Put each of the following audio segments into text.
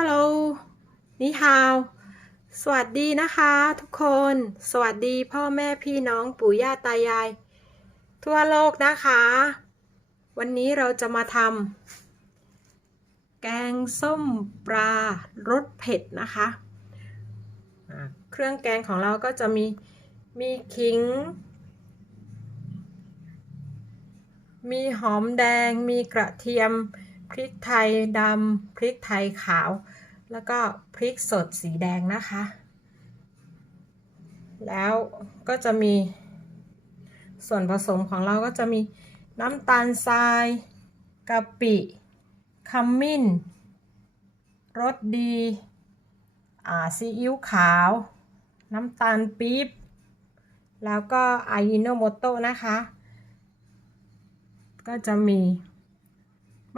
ฮัลโหลนี่ฮาว สวัสดีนะคะ ทุกคน สวัสดีพ่อแม่พี่น้องปู่ย่าตายาย ทั่วโลกนะคะ วันนี้เราจะมาทำแกงส้มปลารสเผ็ดนะคะ เครื่องแกงของเราก็จะมี มีขิง มีหอมแดง มีกระเทียม พริกไทยดำพริกไทยขาว แล้วก็พริกสดสีแดงนะคะ แล้วก็จะมี ส่วนผสมของเราก็จะมีน้ำตาลทรายกะปิขมิ้นรสดีซีอิ๊วขาว น้ำตาลปี๊บ แล้วก็อายิโนโมโตะนะคะ ก็จะมี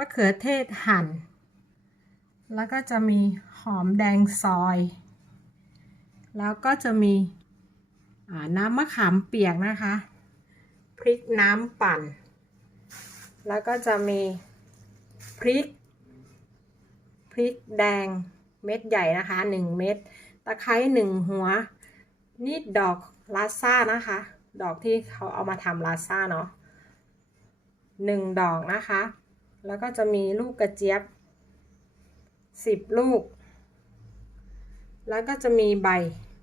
ะเขือเทศหั่น แล้วก็จะมีหอมแดงซอย แล้วก็จะมีน้ำมะขามเปียกนะคะ พริกน้ำปั่น แล้วก็จะมีพริก พริกแดงเม็ดใหญ่นะคะ 1 เม็ด ตะไคร้หนึ่งหัว นี่ดอกลาซ่านะคะ ดอกที่เขาเอามาทำลาซ่าเนาะหนึ่งดอกนะคะ แล้วก็จะมีลูกกระเจี๊ยบสิบลูก แล้วก็จะมีใบ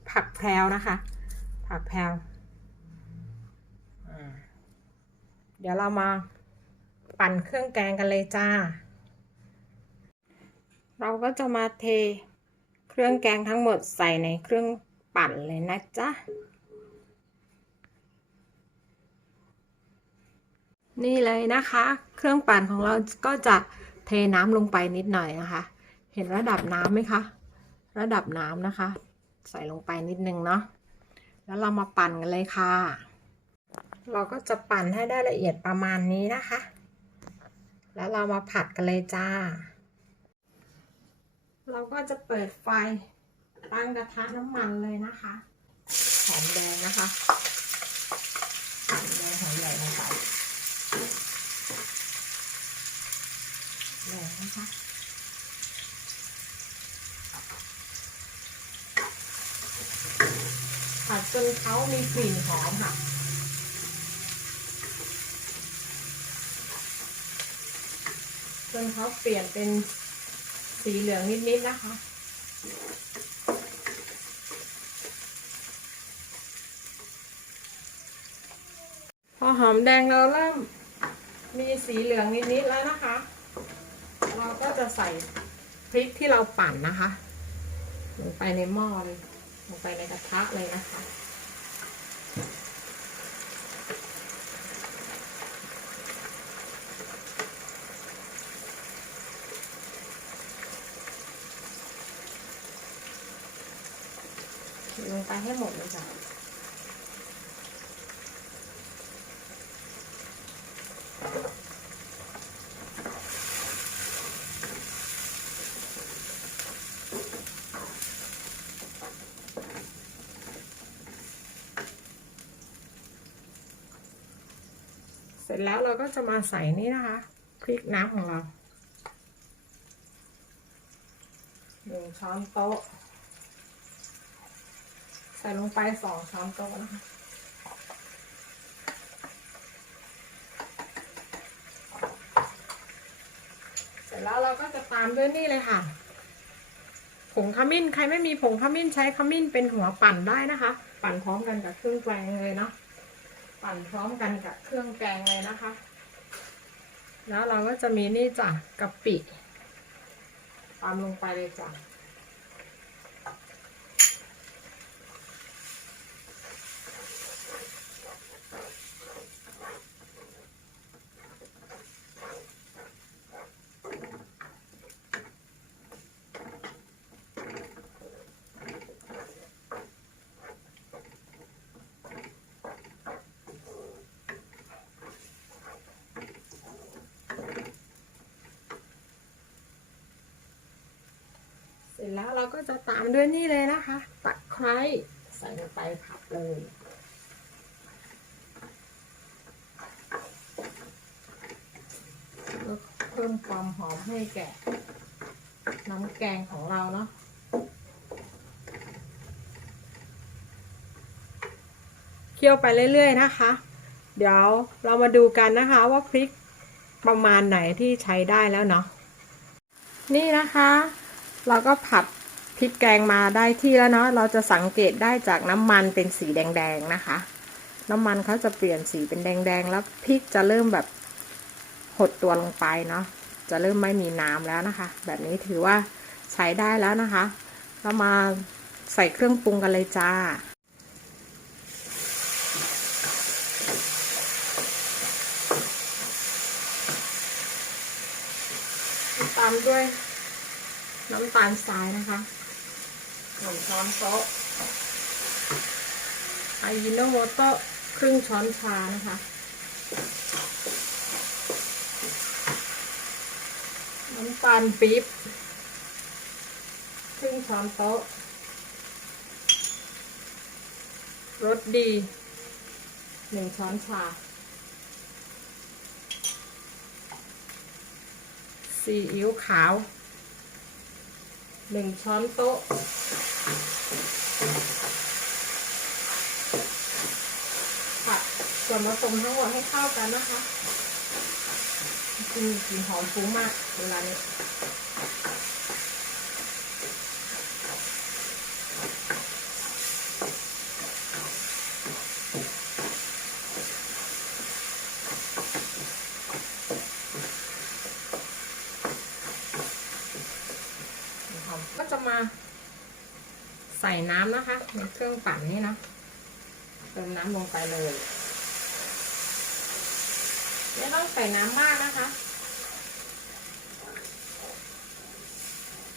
ผักแพรวนะคะ ผักแพรวเดี๋ยวเรามาปั่นเครื่องแกงกันเลยจ้า เราก็จะมาเทเครื่องแกงทั้งหมดใส่ในเครื่องปั่นเลยนะจ๊ะ นี่เลยนะคะ เครื่องปั่นของเราก็จะเทน้ำลงไปนิดหน่อยนะคะ เห็นระดับน้ำไหมคะ ระดับน้ำนะคะ ใส่ลงไปนิดนึงเนาะแล้วเรามาปั่นกันเลยค่ะ เราก็จะปั่นให้ได้ละเอียดประมาณนี้นะคะ แล้วเรามาผัดกันเลยจ้า เราก็จะเปิดไฟตั้งกระทะน้ำมันเลยนะคะ หอมแดงนะคะหอมแดงหอมใหญ่ลงไปแรงนะคะ ผัดจ นเขามีกลิ่นหอมค่ะ จนเขาเปลี่ยนเป็นสีเหลืองนิดๆนะคะพอหอมแดงเราเริ่มมีสีเหลืองนิดๆแล้วนะคะ เราก็จะใส่พริกที่เราปั่นนะคะ ลงไปในหม้อเลย ลงไปในกระทะเลยนะคะ ลงไปให้หมดเลยจ้ะ ร็จแล้วเราก็จะมาใส่นี่นะคะ พริกน้ำของเราหนึ่งช้อนโต๊ะ ใส่ลงไปสองช้อนโต๊ะนะคะเสร็จแล้วเราก็จะตามด้วยนี่เลยค่ะ ผงขมิ้น ใครไม่มีผงขมิ้นใช้ขมิ้นเป็นหัวปั่นได้นะคะ ปั่นพร้อมกันกับเครื่องแกงเลยเนาะ ปั่นพร้อมกันกับเครื่องแกงเลยนะคะ แล้วเราก็จะมีนี่จ้ะกะปิตามลงไปเลยจ้ะ แล้วเราก็จะตามด้วยนี่เลยนะคะ ตะไคร้ใส่ลงไปผัดเลยเพื่อเพิ่มความหอมให้แก่น้ำแกงของเราเนาะเคี่ยวไปเรื่อย ๆ นะคะ เดี๋ยวเรามาดูกันนะคะว่าพริกประมาณไหนที่ใช้ได้แล้วเนาะนี่นะคะ เราก็ผัดพริกแกงมาได้ที่แล้วเนาะเราจะสังเกตได้จากน้ำมันเป็นสีแดงๆนะคะ น้ำมันเขาจะเปลี่ยนสีเป็นแดงๆ แล้วพริกจะเริ่มแบบหดตัวลงไปเนาะจะเริ่มไม่มีน้ำแล้วนะคะ แบบนี้ถือว่าใช้ได้แล้วนะคะเรามาใส่เครื่องปรุงกันเลยจ้าตามด้วย น้ำตาลทรายนะคะหนึ่งช้อนโต๊ะอายิโนโมโตะครึ่งช้อนชานะคะ น้ำตาลปี๊บครึ่งช้อนโต๊ะรสดีหนึ่งช้อนชาซีอิ๊วขาว หนึ่งช้อนโต๊ะ ผัดส่วนผสมทั้งหมดให้เข้ากันนะคะกลินกลิ่นหอมฟุ้งมากเวลานี้ ก็จะมาใส่ น้ำนะคะในเครื่องปั่นนี่นะเติมน้ำลงไปเลยไม่ต้องใส่น้ำมากนะคะ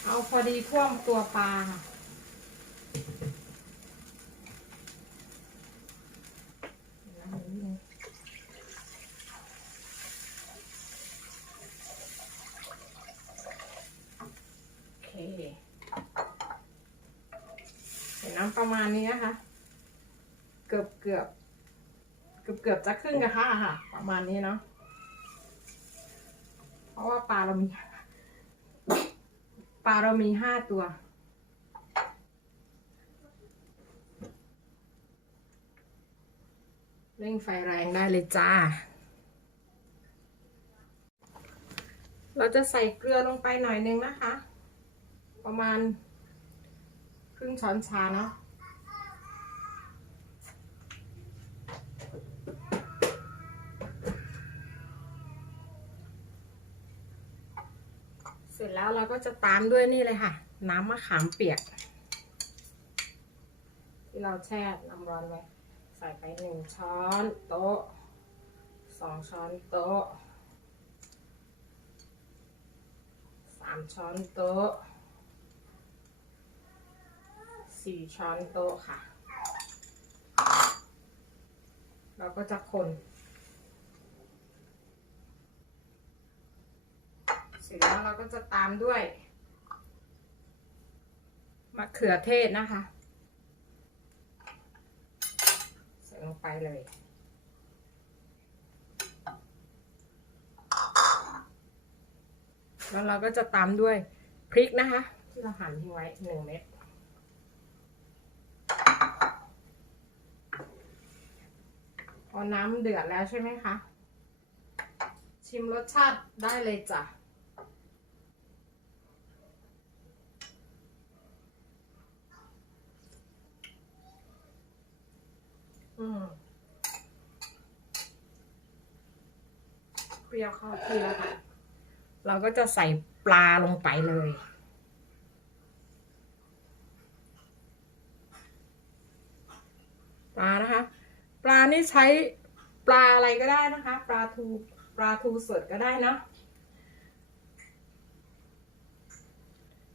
เอาพอดีท่วมตัวปลาค่ะน้ำนิดนึงโอเค ใส่ น้ำประมาณนี้นะคะ เกือบเกือบเกือบเกือบจะครึ่งกระทะค่ะ ประมาณนี้เนาะเพราะว่าปลาเรามีปลาเรามีห้าตัวเร่งไฟแรงได้เลยจ้า เราจะใส่เกลือลงไปหน่อยนึงนะคะ ประมาณ ครึ่งช้อนชาเนาะเสร็จแล้วเราก็จะตามด้วยนี่เลยค่ะ น้ำมะขามเปียก ที่เราแช่น้ำร้อนไว้ใส่ไปหนึ่งช้อนโต๊ะสองช้อนโต๊ะสามช้อนโต๊ะ สี่ช้อนโต๊ะค่ะ เราก็จะคน เสร็จแล้วเราก็จะตามด้วยมะเขือเทศนะคะ ใส่ลงไปเลยแล้วเราก็จะตามด้วยพริกนะคะ ที่เราหั่นทิ้งไว้หนึ่งเม็ด พอน้ำเดือดแล้วใช่ไหมคะ ชิมรสชาติได้เลยจ้ะอืมเปรี้ยวเข้าที่แล้วค่ะ เราก็จะใส่ปลาลงไปเลย ปลานะคะ ปลานี่ ใช้ปลาอะไรก็ได้นะคะ ปลาทูปลาทูสดก็ได้นะ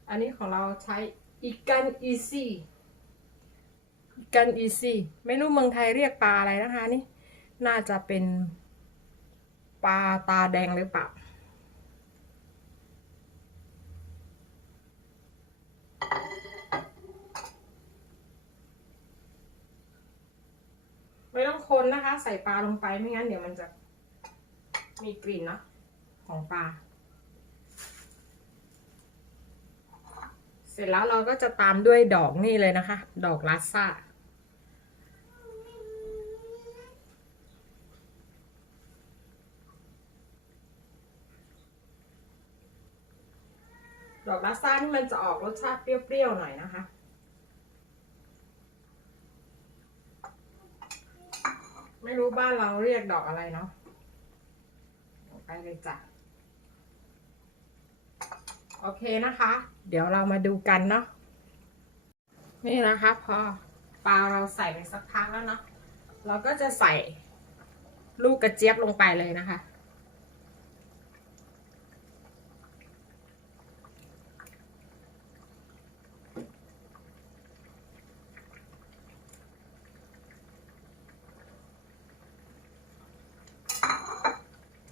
อันนี้ของเราใช้อีกันอีซี่อีกันอีซี่ไม่รู้เมืองไทยเรียกปลาอะไรนะคะนี่ น่าจะเป็นปลาตาแดงหรือเปล่า ไม่ต้องค นนะคะ ใส่ปลาลงไปไม่งั้นเดี๋ยวมันจะมีกลิ่นเนาะของปลา เสร็จแล้วเราก็จะตามด้วยดอกนี่เลยนะคะ ดอกลาซ่าดอกลาซ่านี่มันจะออกรสชาติเปรี้ยวๆหน่อยนะคะ ไม่ รู้บ้านเราเรียกดอกอะไรเนาะไปเลยจ้ะโอเคนะคะ เดี๋ยวเรามาดูกันเนาะนี่นะคะพอปลาเราใส่ไปสักพักแล้วเนาะเราก็จะใส่ลูกกระเจี๊ยบลงไปเลยนะคะ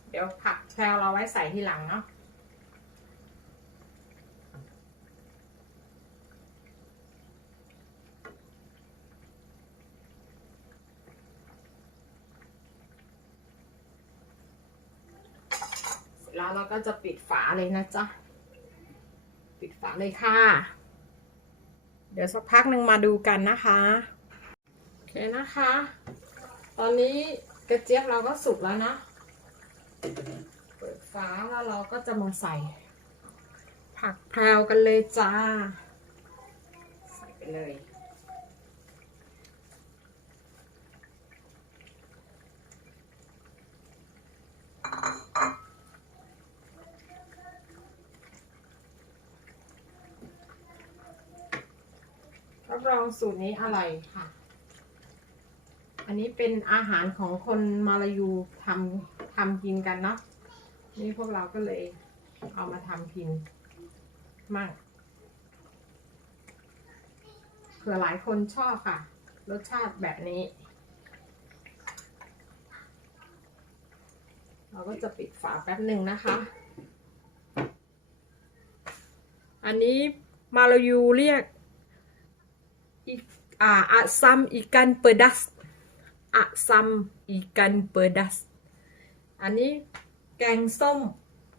เดี๋ยวผัก แพรวเราไว้ใส่ทีหลังเนาะแล้วเราก็จะปิดฝาเลยนะจ๊ะ ปิดฝาเลยค่ะ เดี๋ยวสักพักหนึ่งมาดูกันนะคะ โอเคนะคะ ตอนนี้กระเจี๊ยบเราก็สุกแล้วนะ ปิดฝาแล้วเราก็จะมาใส่ ผักแพรวกันเลยจ้า ใส่ไปเลยรับรองสูตรนี้อร่อยค่ะ อันนี้เป็นอาหารของคนมาลายูทำทำกินกันเนาะ นี่พวกเราก็เลยเอามาทำกินมั่งเผื่อหลายคนชอบค่ะ รสชาติแบบนี้ เราก็จะปิดฝาแป๊บหนึ่งนะคะ อันนี้มาลายูเรียกอีอ่าอะซัมอีกันเปอร์ดัสอะซัมอีกันเปอร์ดัส อันนี้ แกงส้ม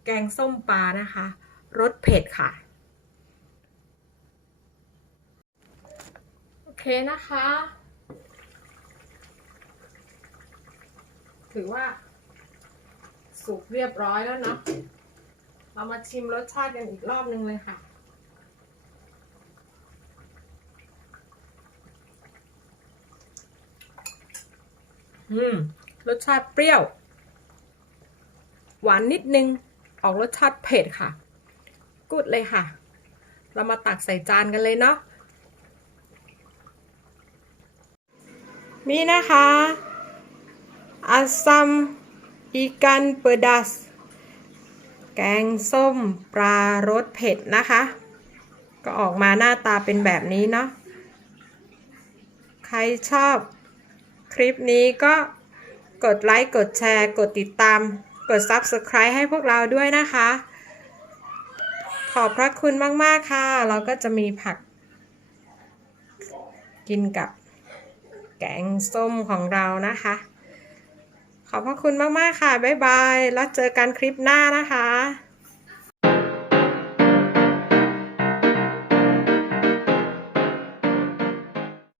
แกงส้มปลานะคะรสเผ็ดค่ะ โอเคนะคะ ถือว่า สุกเรียบร้อยแล้วเนาะเรามาชิมรสชาติกันอีกรอบนึงเลยค่ะอืม รสชาติเปรี้ยว หวานนิดนึง ออกรสชาติเผ็ดค่ะ กุดเลยค่ะ เรามาตักใส่จานกันเลยเนาะ นี่นะคะอาซัมอีกันเปอร์ดัส แกงส้มปลารสเผ็ดนะคะ ก็ออกมาหน้าตาเป็นแบบนี้เนาะ ใครชอบคลิปนี้ก็กดไลค์ กดแชร์ กดติดตาม กด Subscribe ให้พวกเราด้วยนะคะ ขอบพระคุณมาก ๆ ค่ะ เราก็จะมีผัก กินกับแกงส้มของเรานะคะ ขอบพระคุณมาก ๆ ค่ะ บ๊ายบาย แล้วเจอกันคลิปหน้านะคะ